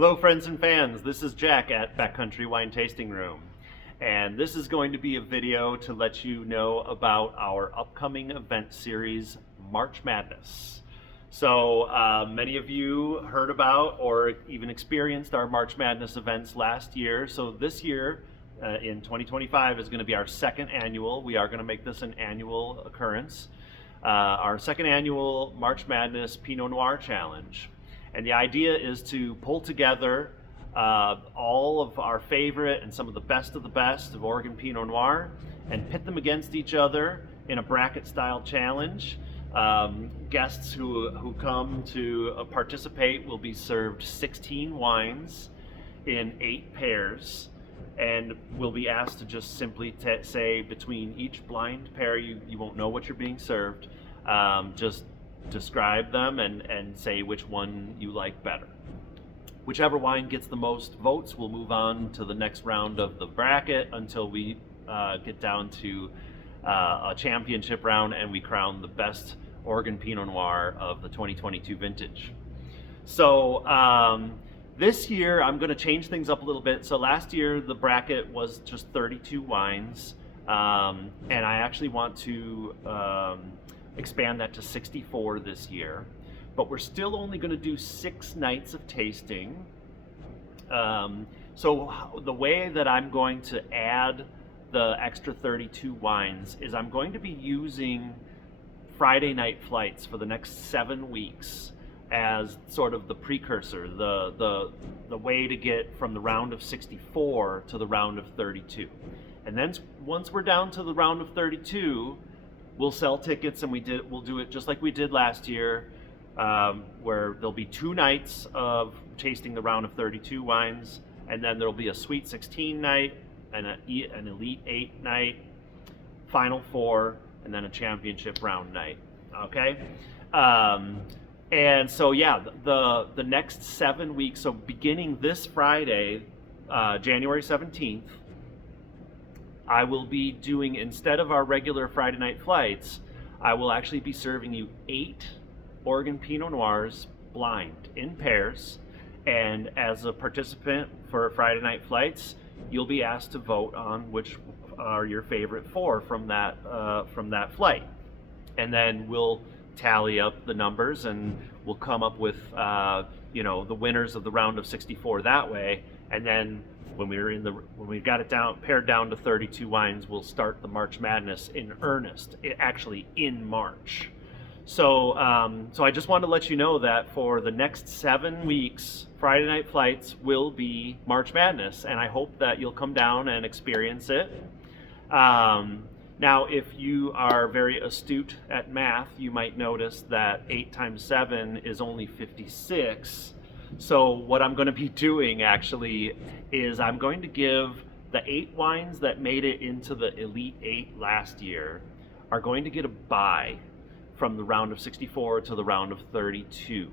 Hello friends and fans, this is Jack at Backcountry Wine Tasting Room. And this is going to be a video to let you know about our upcoming event series, March Madness. So many of you heard about or even experienced our March Madness events last year. So this year, in 2025, is going to be our second annual. We are going to make this an annual occurrence. Our second annual March Madness Pinot Noir Challenge. And the idea is to pull together all of our favorite and some of the best of Oregon Pinot Noir and pit them against each other in a bracket style challenge. Guests who come to participate will be served 16 wines in 8 pairs and will be asked to just simply say between each blind pair, you won't know what you're being served, just describe them and say which one you like better. Whichever wine gets the most votes will move on to the next round of the bracket until we get down to a championship round and we crown the best Oregon Pinot Noir of the 2022 vintage. So this year I'm going to change things up a little bit. So last year the bracket was just 32 wines, and I actually want to expand that to 64 this year, but we're still only going to do 6 nights of tasting. So the way that I'm going to add the extra 32 wines is I'm going to be using Friday night flights for the next 7 weeks as sort of the precursor, the way to get from the round of 64 to the round of 32. And then once we're down to the round of 32, we'll sell tickets, and we'll do it just like we did last year, where there'll be 2 nights of tasting the round of 32 wines, and then there'll be a Sweet 16 night, and an Elite 8 night, Final 4, and then a championship round night. Okay, and so yeah, the next 7 weeks. So beginning this Friday, January 17th. I will be doing, instead of our regular Friday night flights, I will actually be serving you 8 Oregon Pinot Noirs blind in pairs. And as a participant for Friday night flights, you'll be asked to vote on which are your favorite 4 from that flight. And then we'll tally up the numbers and we'll come up with the winners of the round of 64 that way. And then when we've got it pared down to 32 wines, we'll start the March Madness in earnest, actually in March. So I just wanted to let you know that for the next 7 weeks, Friday night flights will be March Madness, and I hope that you'll come down and experience it. Now, if you are very astute at math, you might notice that 8 times 7 is only 56. So what I'm going to be doing actually is I'm going to give the 8 wines that made it into the Elite 8 last year are going to get a bye from the round of 64 to the round of 32.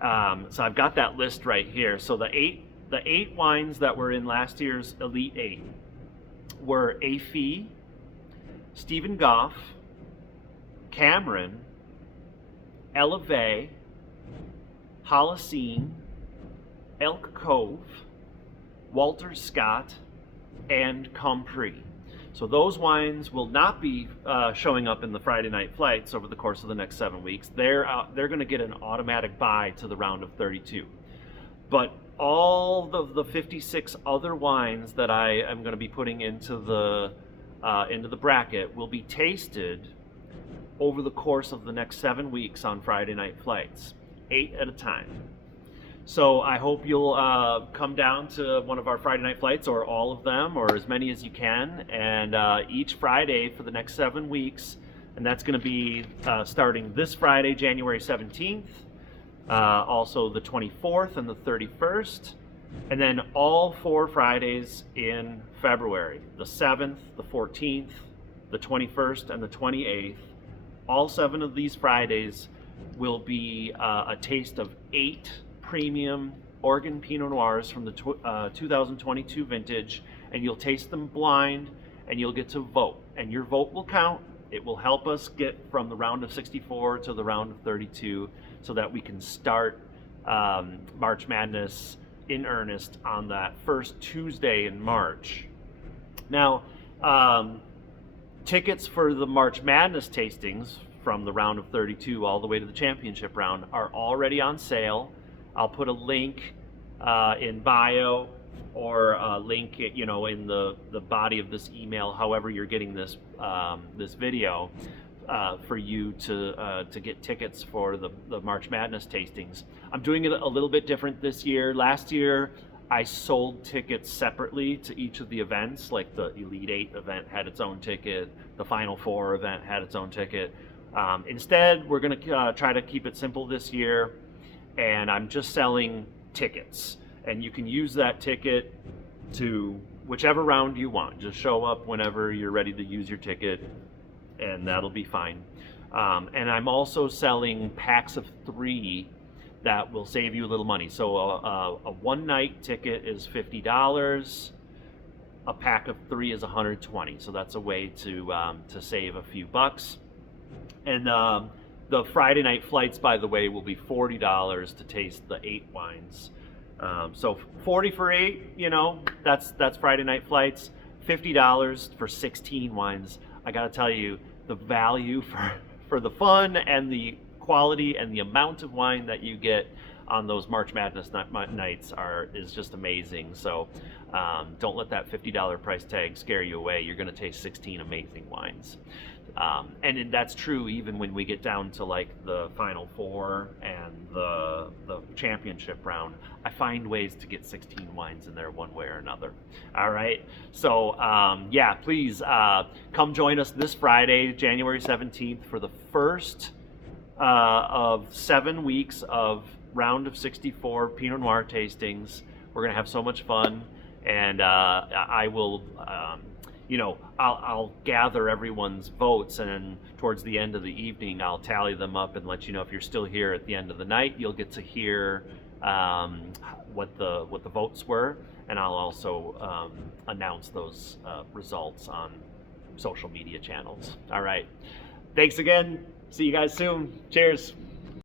So I've got that list right here. So the eight wines that were in last year's Elite 8 were Affi, Stephen Goff, Cameron, Elevée, Holocene, Elk Cove, Walter Scott, and Compris. So those wines will not be showing up in the Friday night flights over the course of the next 7 weeks. They're going to get an automatic bye to the round of 32. But all of the 56 other wines that I am going to be putting into the bracket will be tasted over the course of the next 7 weeks on Friday night flights, 8 at a time. So I hope you'll come down to one of our Friday night flights, or all of them, or as many as you can, and each Friday for the next 7 weeks, and that's going to be starting this Friday, January 17th, also the 24th and the 31st, and then all 4 Fridays in February, the 7th, the 14th, the 21st, and the 28th. All 7 of these Fridays will be a taste of 8 premium Oregon Pinot Noirs from the 2022 vintage, and you'll taste them blind, and you'll get to vote, and your vote will count. It will help us get from the round of 64 to the round of 32 so that we can start March Madness in earnest on that first Tuesday in March. Now, tickets for the March Madness tastings from the round of 32 all the way to the championship round are already on sale. I'll put a link in bio, or a link, in the body of this email, however you're getting this this video, for you to get tickets for the March Madness tastings. I'm doing it a little bit different this year. Last year, I sold tickets separately to each of the events. Like the Elite 8 event had its own ticket, the Final Four event had its own ticket. Instead, we're going to try to keep it simple this year, and I'm just selling tickets. And you can use that ticket to whichever round you want. Just show up whenever you're ready to use your ticket, and that'll be fine. And I'm also selling packs of 3 that will save you a little money. So a one-night ticket is $50. A pack of 3 is $120. So that's a way to save a few bucks. And the Friday night flights, by the way, will be $40 to taste the 8 wines. So 40 for 8, that's Friday night flights. $50 for 16 wines. I gotta tell you, the value for the fun and the quality and the amount of wine that you get on those March Madness nights is just amazing. So don't let that $50 price tag scare you away. You're gonna taste 16 amazing wines. And that's true even when we get down to like the Final Four and the championship round. I find ways to get 16 wines in there one way or another. All right. So yeah, please come join us this Friday, January 17th, for the first of 7 weeks of round of 64 Pinot Noir tastings. We're gonna have so much fun, and I will. I'll gather everyone's votes, and towards the end of the evening, I'll tally them up and let you know if you're still here at the end of the night. You'll get to hear what the votes were, and I'll also announce those results on social media channels. All right. Thanks again. See you guys soon. Cheers.